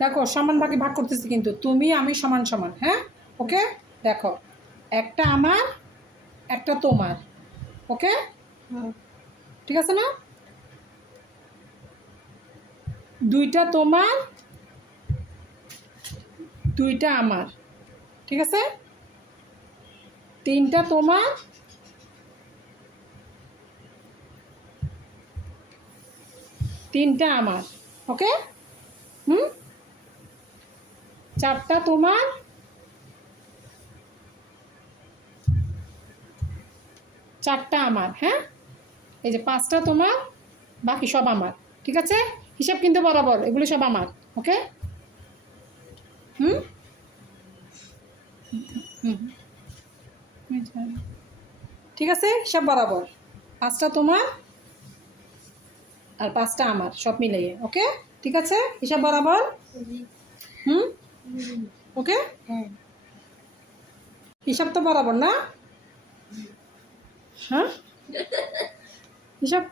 দেখো সমান ভাগে ভাগ করতেছি, কিন্তু তুমি আমি সমান সমান। হ্যাঁ, ওকে। দেখো, একটা আমার, একটা তোমার। ওকে, ঠিক আছে না? দুইটা তোমার, দুইটা আমার। ঠিক আছে? তিনটা তোমার, তিনটা আমার। ওকে। হুম। চারটা তোমার, চারটা আমার। হ্যাঁ, এই যে পাঁচটা তোমার, বাকি সব আমার। ঠিক আছে? হিসাব কিন্তু বরাবর, এগুলো সব আমার। ওকে। হুম হুম। ঠিক আছে, হিসাব বরাবর। পাঁচটা তোমার আর পাঁচটা আমার, সব মিলিয়ে। ওকে, ঠিক আছে, হিসাব বরাবর। হুম। ওকে, হিসাব তো বরাবর না? হ্যাঁ, হিসাব